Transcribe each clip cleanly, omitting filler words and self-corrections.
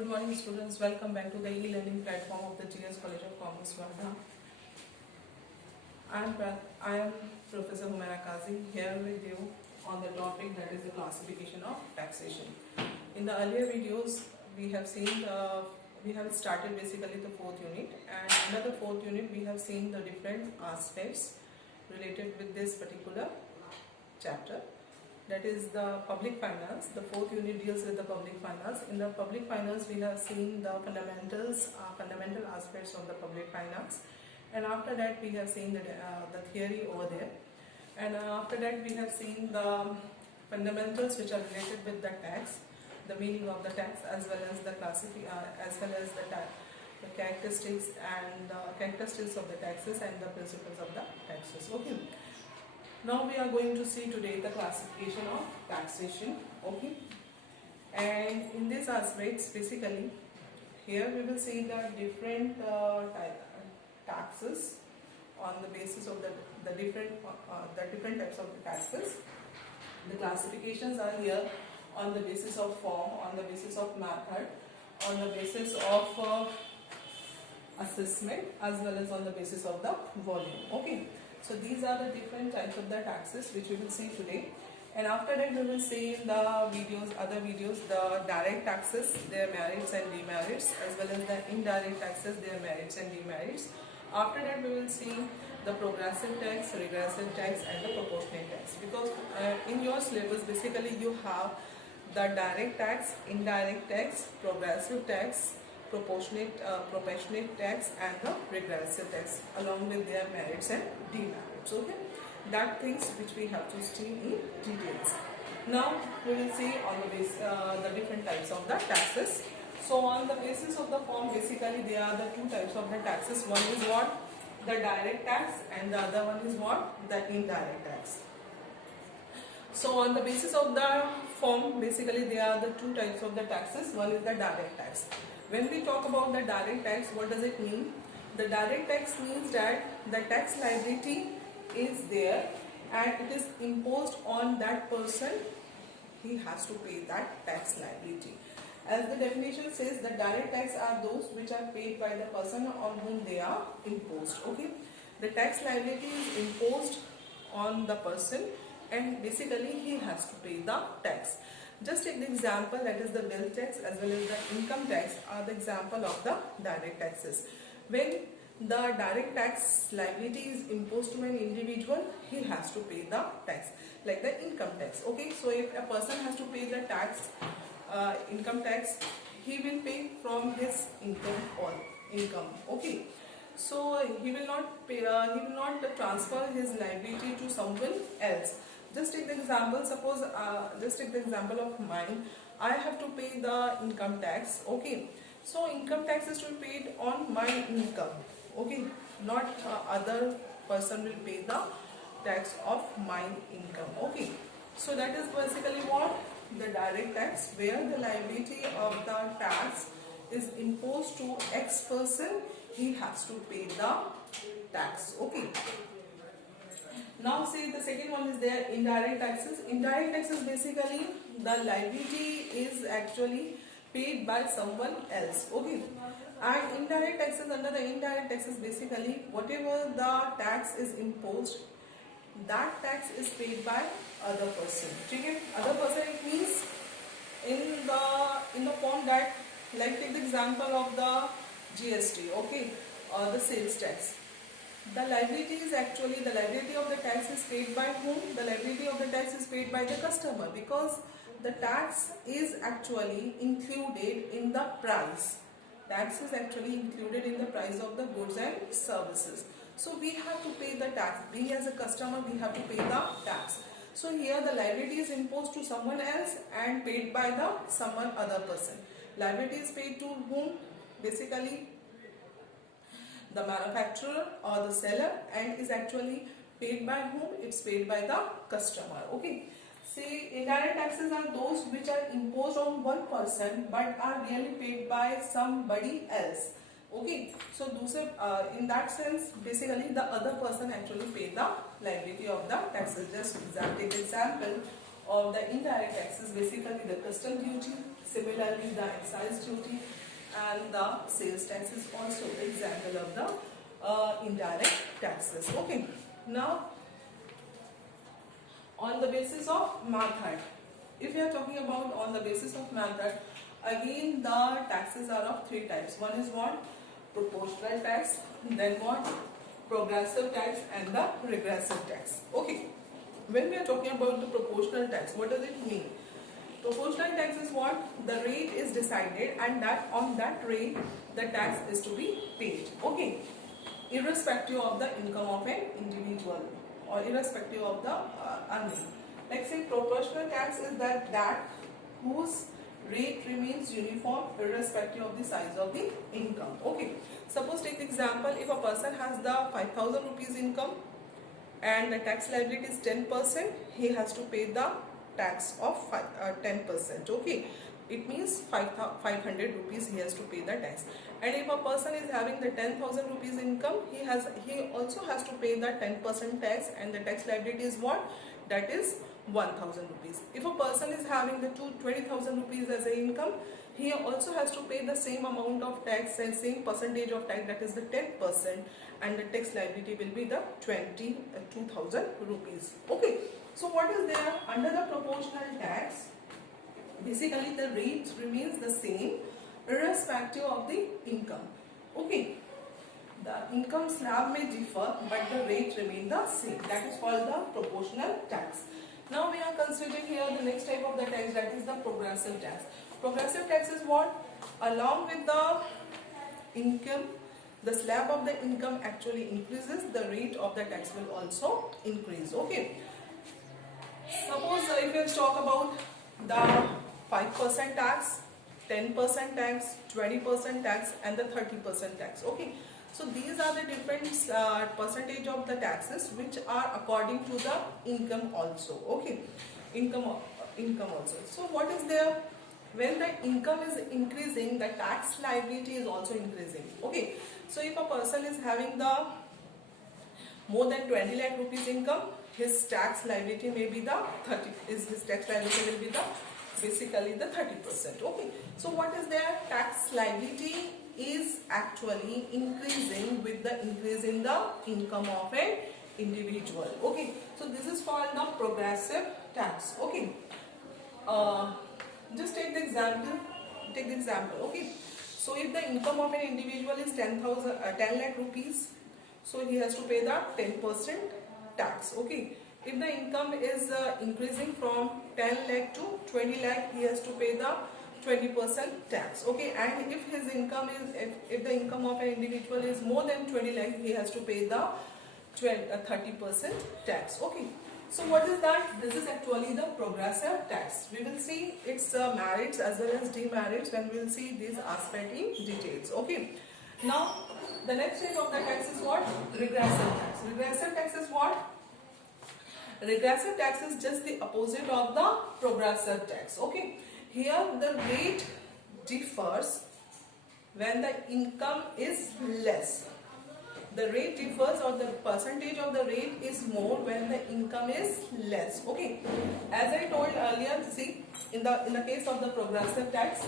Good morning students, welcome back to the e-learning platform of the GS College of Commerce, Wardha. I am Professor Humaira Kazi here with you on the topic that is the classification of taxation. In the earlier videos we have started basically the fourth unit, and under the fourth unit we have seen the different aspects related with this particular chapter. That is the public finance. The fourth unit deals with the public finance. In the public finance, we have seen the fundamental aspects of the public finance, and after that we have seen the theory over there, and after that we have seen the fundamentals which are related with the tax, the meaning of the tax, as well as the the characteristics and characteristics of the taxes and the principles of the taxes. Okay. Now we are going to see today the classification of taxation. Okay, and in these aspects, basically, here we will see the different taxes on the basis of the different types of the taxes. The classifications are here on the basis of form, on the basis of method, on the basis of assessment, as well as on the basis of the volume. Okay. So these are the different types of the taxes which we will see today, and after that we will see in the other videos, the direct taxes, their merits and demerits, as well as the indirect taxes, their merits and demerits. After that we will see the progressive tax, regressive tax, and the proportionate tax, because in your syllabus basically you have the direct tax, indirect tax, progressive tax, proportionate tax, and the regressive tax, along with their merits and demerits. Okay, that things which we have to see in details. Now we will see on the base the different types of the taxes. So on the basis of the form, basically there are the two types of the taxes. One is what? The direct tax, and the other one is what? The indirect tax. So on the basis of the form, basically there are the two types of the taxes. One is the direct tax. When we talk about the direct tax, what does it mean? The direct tax means that the tax liability is there and it is imposed on that person. He has to pay that tax liability. As the definition says, the direct tax are those which are paid by the person on whom they are imposed. Okay, the tax liability is imposed on the person, and basically he has to pay the tax. Just take the example, that is the wealth tax as well as the income tax are the example of the direct taxes. When the direct tax liability is imposed to an individual, he has to pay the tax, like the income tax. Okay, so if a person has to pay the tax, income tax, he will pay from his income. Okay, so he will not pay, he will not transfer his liability to someone else. Just take the example, suppose just take the example of mine. I have to pay the income tax. Okay, so income tax is to be paid on my income. Okay, not other person will pay the tax of my income. Okay, so that is basically what? The direct tax, where the liability of the tax is imposed to X person, he has to pay the tax. Okay. Now see, the second one is there, indirect taxes. Indirect taxes, basically the liability is actually paid by someone else. Okay, and indirect taxes, under the indirect taxes, basically whatever the tax is imposed, that tax is paid by other person. Okay, other person, it means in the form that, like take the example of the GST. Okay, or the sales tax. The liability is actually, the liability of the tax is paid by whom? The liability of the tax is paid by the customer, because the tax is actually included in the price. Tax is actually included in the price of the goods and services. So we have to pay the tax. We as a customer, we have to pay the tax. So here the liability is imposed to someone else and paid by the someone other person. Liability is paid to whom? Basically the manufacturer or the seller, and is actually paid by whom? It's paid by the customer. Okay, see, indirect taxes are those which are imposed on one person but are really paid by somebody else. Okay, so in that sense, basically the other person actually pay the liability of the taxes. Just take example of the indirect taxes, basically the custom duty, similarly the excise duty, and the sales tax is also example of the indirect taxes. Okay, now on the basis of method, if we are talking about on the basis of method, again the taxes are of three types. One is what? Proportional tax, then what? Progressive tax, and the regressive tax. Okay, when we are talking about the proportional tax, what does it mean? Proportional tax is what? The rate is decided, and that on that rate the tax is to be paid. Okay, irrespective of the income of an individual or irrespective of the earning. Like say proportional tax is that whose rate remains uniform irrespective of the size of the income. Okay, suppose take the example, if a person has the 5,000 rupees income and the tax liability is 10%, he has to pay the tax of 10%. Okay, it means 500 rupees he has to pay the tax. And if a person is having the 10,000 rupees income, he also has to pay the 10% tax, and the tax liability is what? That is 1,000 rupees. If a person is having the 20,000 rupees as an income, he also has to pay the same amount of tax and same percentage of tax, that is the 10%, and the tax liability will be the 2,000 rupees. Okay, so what is there under the proportional tax? Basically the rate remains the same irrespective of the income. Okay, the income slab may differ but the rate remains the same. That is called the proportional tax. Now we are considering here the next type of the tax, that is the progressive tax. Progressive tax is what? Along with the income, the slab of the income actually increases, the rate of the tax will also increase. Okay, suppose if we talk about the 5% tax, 10% tax, 20% tax, and the 30% tax. Okay, so these are the different percentage of the taxes which are according to the income also. Okay, income also. So what is there? When the income is increasing, the tax liability is also increasing. Okay, so if a person is having the more than 20 lakh rupees income, his tax liability may be the his tax liability will be the basically the 30%. Okay, so what is their tax liability is actually increasing with the increase in the income of an individual. Okay, so this is called the progressive tax. Okay, just take the example. Okay, so if the income of an individual is 10 lakh rupees, so he has to pay the 10% tax. Okay, if the income is increasing from 10 lakh to 20 lakh, he has to pay the 20% tax. Okay, and if his income is if the income of an individual is more than 20 lakh, he has to pay the 30% tax. Okay, so what is that? This is actually the progressive tax. We will see its merits as well as demerits when we will see these aspects in details. Okay, now the next type of the tax is what? Regressive tax. Regressive tax is what? Regressive tax is just the opposite of the progressive tax. Okay, here the rate differs when the income is less. The rate differs, or the percentage of the rate is more when the income is less. Okay, as I told earlier, see in the case of the progressive tax,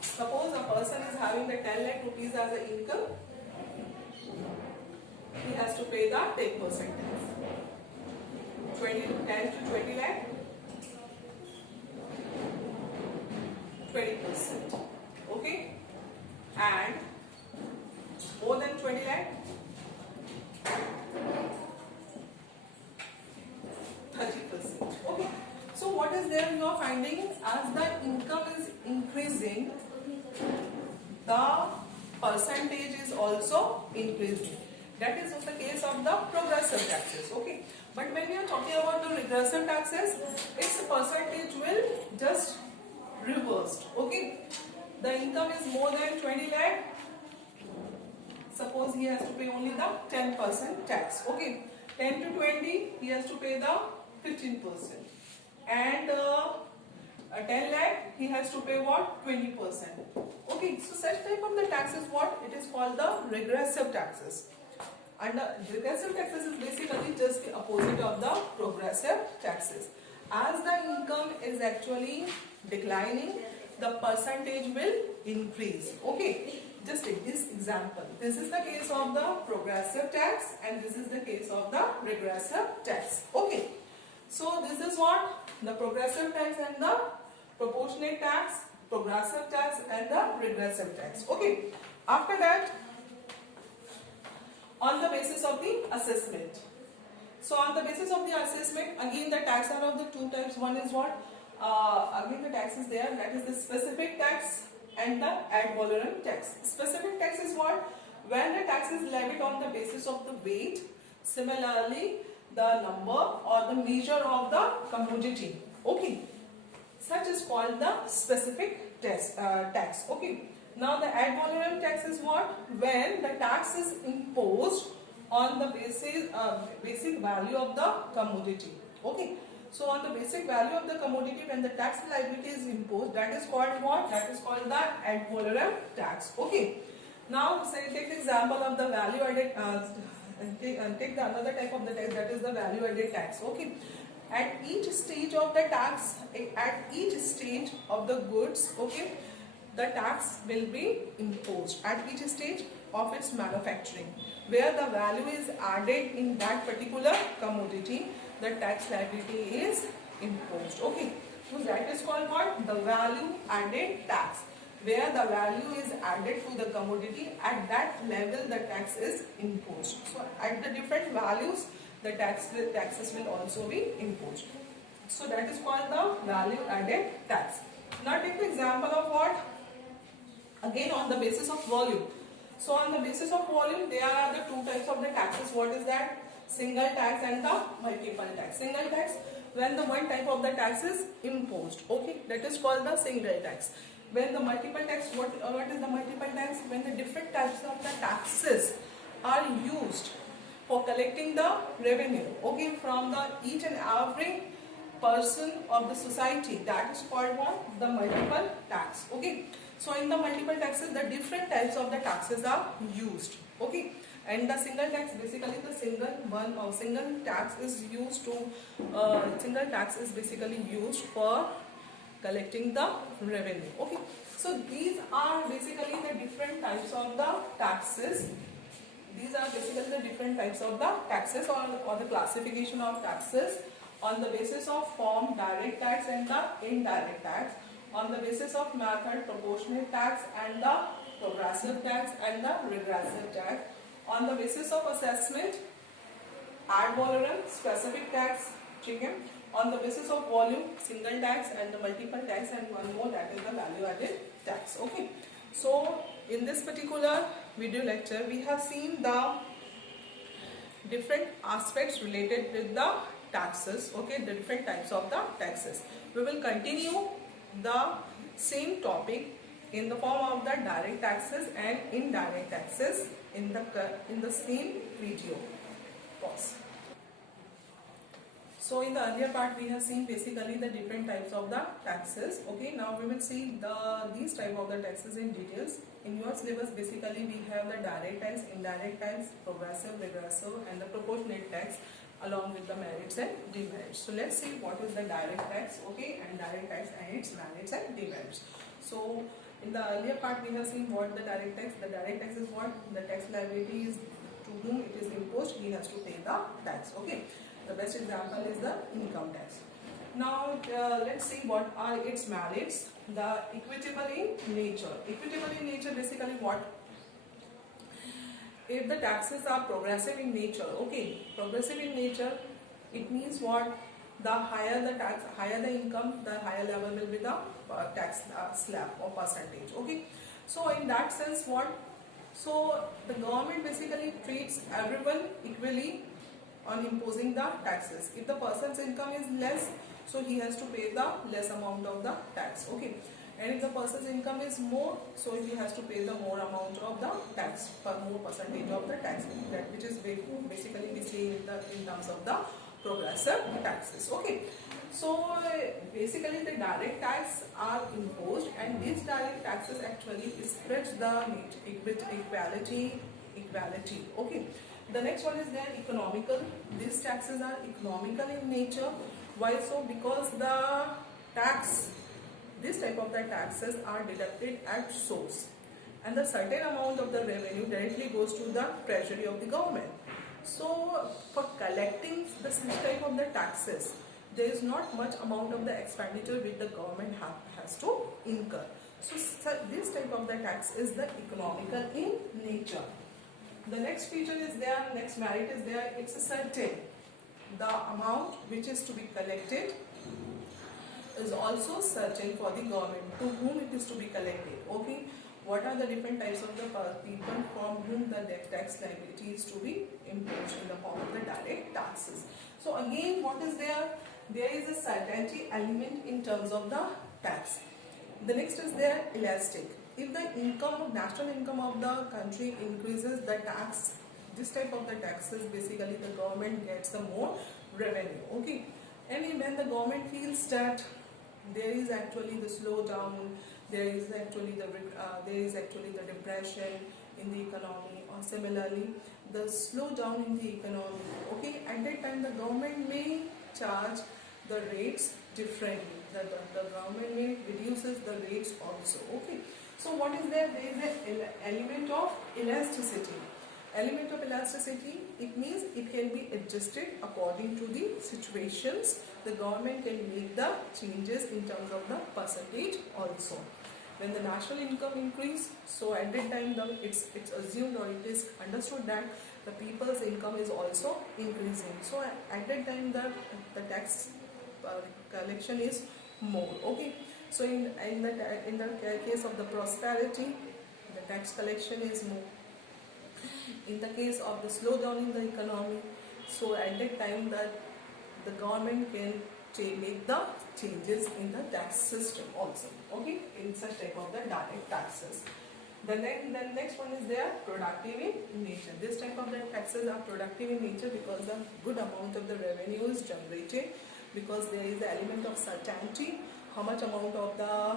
suppose a person is having the 10 lakh rupees as an income, he has to pay the 10% tax. 10 to 20 lakh, 20%. Okay, and more than 20 lakh, 30%. Okay, so what is there you are finding? As the income is increasing, the percentage is also increasing. That is the case of the progressive taxes. Okay, but when we are talking about the regressive taxes, its percentage will just reversed. Okay, the income is more than 20 lakh, suppose he has to pay only the 10% tax. Okay, 10 to 20 he has to pay the 15%, and 10 lakh he has to pay what? 20%. Okay, so such type of the tax is what? It is called the regressive taxes. And regressive taxes is basically just the opposite of the progressive taxes. As the income is actually declining, the percentage will increase. Okay, just take this example. This is the case of the progressive tax and this is the case of the regressive tax. Okay, so this is what the progressive tax and the proportionate tax, progressive tax and the regressive tax. Okay, after that, on the basis of the assessment. So on the basis of the assessment, again the tax are of the two types. One is what? Again the tax is there, that is the specific tax and the ad valorem tax. Specific tax is what? When the tax is levied on the basis of the weight, similarly the number or the measure of the commodity. Okay, such is called the specific tax. Okay. Now the ad valorem tax is what? When the tax is imposed on the basic value of the commodity. Okay. So on the basic value of the commodity, when the tax liability is imposed, that is called what? That is called the ad valorem tax. Okay. Now say take the example of the value added. Take the another type of the tax, that is the value added tax. Okay. At each stage of the tax, at each stage of the goods, okay, the tax will be imposed at each stage of its manufacturing. Where the value is added in that particular commodity, the tax liability is imposed. Okay, so that is called what? The value added tax. Where the value is added to the commodity, at that level the tax is imposed. So at the different values, the taxes will also be imposed. So that is called the value added tax. Now take the example of what? Again on the basis of volume. So on the basis of volume, there are the two types of the taxes. What is that? Single tax and the multiple tax. Single tax, when the one type of the tax is imposed. Okay, that is called the single tax. When the multiple tax, what is the multiple tax? When the different types of the taxes are used for collecting the revenue, okay, from the each and every person of the society, that is called what? The multiple tax. Okay, so in the multiple taxes, the different types of the taxes are used. Okay, and the single tax, basically the single tax is used to single tax is basically used for collecting the revenue. Okay, so these are basically the different types of the taxes. These are basically the different types of the taxes or the classification of taxes on the basis of form, direct tax and the indirect tax, on the basis of method, proportionate tax and the progressive tax and the regressive tax, on the basis of assessment, ad valorem, specific tax, chicken, on the basis of volume, single tax and the multiple tax, and one more, that is the value added tax. Okay, so in this particular video lecture, we have seen the different aspects related with the taxes. Okay, the different types of the taxes. We will continue the same topic in the form of the direct taxes and indirect taxes in the same video. Pause. So in the earlier part, we have seen basically the different types of the taxes. Okay, now we will see these type of the taxes in details. In your syllabus, basically we have the direct tax, indirect tax, progressive, regressive and the proportionate tax along with the merits and demerits. So let's see what is the direct tax, okay, and direct tax and its merits and demerits. So in the earlier part, we have seen what the direct tax. The direct tax is what? The tax liability is to whom it is imposed, he has to pay the tax. Okay. The best example is the income tax. Now let's see what are its merits. The equitable in nature. Equitable in nature, basically what? If the taxes are progressive in nature, okay, progressive in nature, it means what? The higher the tax, higher the income, the higher level will be the tax slab or percentage. Okay, so in that sense, what? So the government basically treats everyone equally on imposing the taxes. If the person's income is less, so he has to pay the less amount of the tax. Okay, and if the person's income is more, so he has to pay the more amount of the tax, more percentage of the tax, that which is basically we see in terms of the progressive taxes. Okay, so basically the direct tax are imposed, and these direct taxes actually spreads the equality. Okay. The next one is there economical. These taxes are economical in nature. Why so? Because the tax, this type of the taxes are deducted at source, and the certain amount of the revenue directly goes to the treasury of the government. So for collecting the such type of the taxes, there is not much amount of the expenditure which the government has to incur. So this type of the tax is the economical in nature. The next feature is there, next merit is there, it's a certain. The amount which is to be collected is also certain for the government, to whom it is to be collected. Okay, what are the different types of the people from whom the tax liability is to be imposed in the form of the direct taxes. So again, what is there? There is a certainty element in terms of the tax. The next is there elastic. If the income, national income of the country increases, the tax, this type of the taxes, basically the government gets the more revenue. Okay, and when the government feels that there is actually the slowdown, there is actually the depression in the economy, or similarly the slowdown in the economy, okay, at that time the government may charge the rates differently. The government may reduces the rates also. Okay, so what is there? There is an element of elasticity. Element of elasticity, it means it can be adjusted according to the situations. The government can make the changes in terms of the percentage also. When the national income increase, so at that time it's assumed or it is understood that the people's income is also increasing. So at that time the tax collection is more. Okay, so in the case of the prosperity, the tax collection is more. In the case of the slowdown in the economy, so at that time the government can make the changes in the tax system also. Okay, in such type of the direct taxes. The next one is there productive in nature. This type of the taxes are productive in nature because a good amount of the revenue is generated, because there is the element of certainty how much amount of the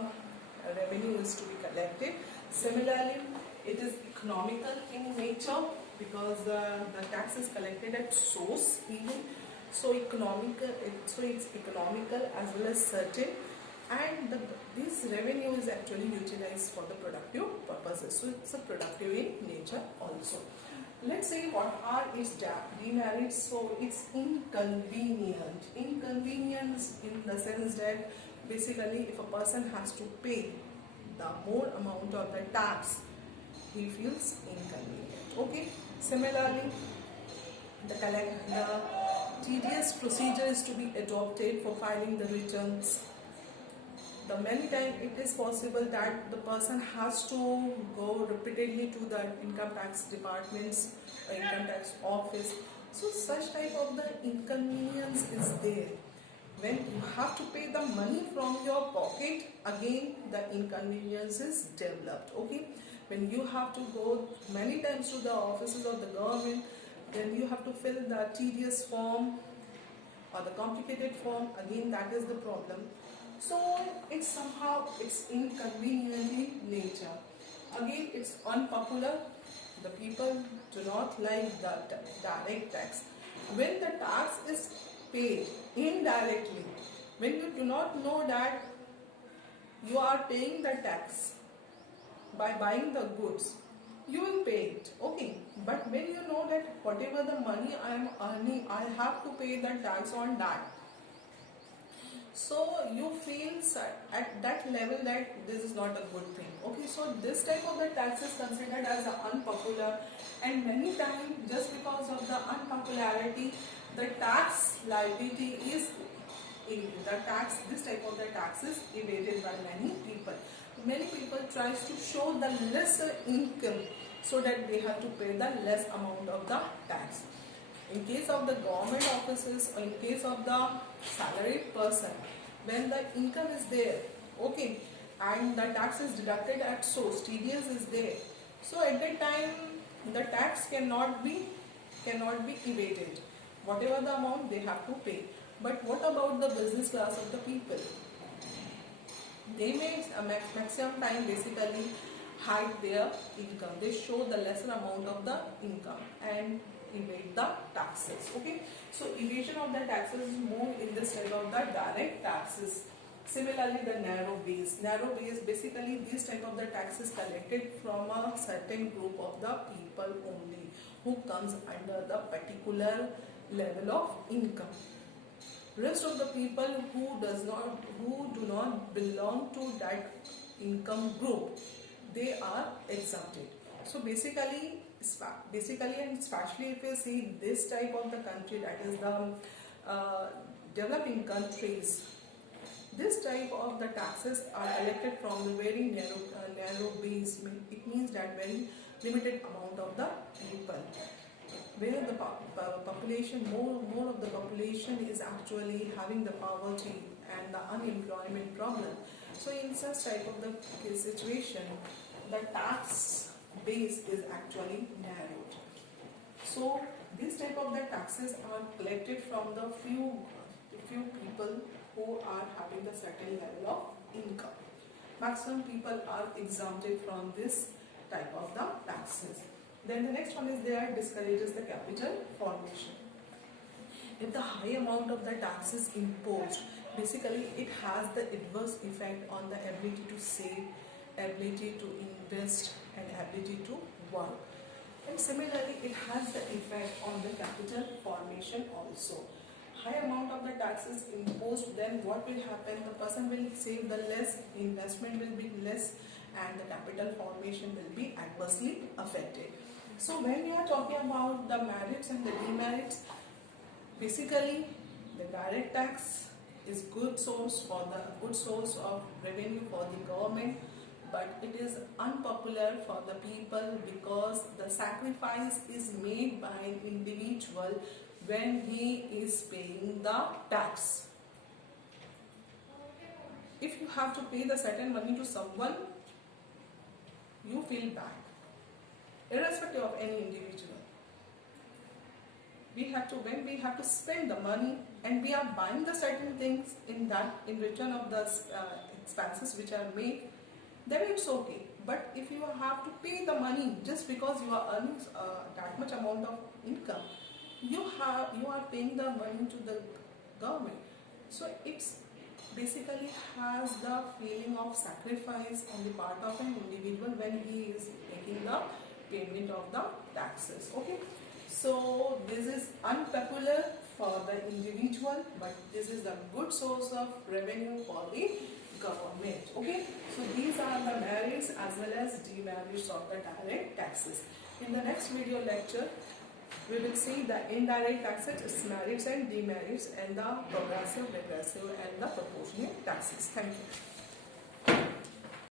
revenue is to be collected. Similarly, it is economical in nature because the tax is collected at source even. So it's economical as well as certain, and this revenue is actually utilized for the productive purposes. So it's a productive in nature also. Let's see what are its demerits. So it's inconvenient. Inconvenience in the sense that basically if a person has to pay the more amount of the tax, he feels inconvenient. Okay. Similarly, the tedious procedure is to be adopted for filing the returns. The many times it is possible that the person has to go repeatedly to the income tax departments or income tax office. So such type of the inconvenience is there. When you have to pay the money from your pocket, again the inconvenience is developed. Okay, when you have to go many times to the offices of the government, then you have to fill the tedious form or the complicated form, again that is the problem. So it's inconvenient in nature. Again, it's unpopular. The people do not like the direct tax. When the tax is paid indirectly, when you do not know that you are paying the tax by buying the goods, you will pay it. Okay, but when you know that whatever the money I am earning, I have to pay the tax on that, so you feel at that level that this is not a good thing. Okay, so this type of the tax is considered as unpopular, and many times just because of the unpopularity, the tax liability is this type of the tax is evaded by many people. Many people tries to show the lesser income so that they have to pay the less amount of the tax. In case of the government offices or in case of the salaried person, when the income is there, okay, and the tax is deducted at source, TDS is there, so at that time the tax cannot be evaded. Whatever the amount they have to pay. But what about the business class of the people? They may maximum time basically hide their income. They show the lesser amount of the income, and evade the taxes. Okay, so evasion of the taxes is more in this type of the direct taxes. Similarly, the narrow base. Narrow base, basically this type of the taxes collected from a certain group of the people only who comes under the particular level of income. Rest of the people who do not belong to that income group, they are exempted. So basically and especially if you see this type of the country, that is the developing countries, this type of the taxes are collected from the very narrow base. It means that very limited amount of the people, where the population, more of the population is actually having the poverty and the unemployment problem. So in such type of the situation, the tax base is actually narrowed. So this type of the taxes are collected from the few people who are having a certain level of income. Maximum people are exempted from this type of the taxes. Then the next one is there discourages the capital formation. If the high amount of the taxes imposed, basically it has the adverse effect on the ability to save, ability to invest, and ability to work. And similarly, it has the effect on the capital formation also. High amount of the taxes imposed, then what will happen? The person will save the less, investment will be less, and the capital formation will be adversely affected. So when we are talking about the merits and the demerits, basically the direct tax is good source of revenue for the government, but it is unpopular for the people because the sacrifice is made by an individual when he is paying the tax. If you have to pay the certain money to someone, you feel bad, irrespective of any individual. When we have to spend the money and we are buying the certain things in return of the expenses which are made, then it's okay. But if you have to pay the money just because you are earning that much amount of income, you are paying the money to the government. So it's basically has the feeling of sacrifice on the part of an individual when he is making the payment of the taxes. Okay, so this is unpopular for the individual, but this is a good source of revenue for the government. Okay, so these are the merits as well as demerits of the direct taxes. In the next video lecture, we will see the indirect taxes, its merits and demerits, and the progressive, regressive, and the proportionate taxes. Thank you.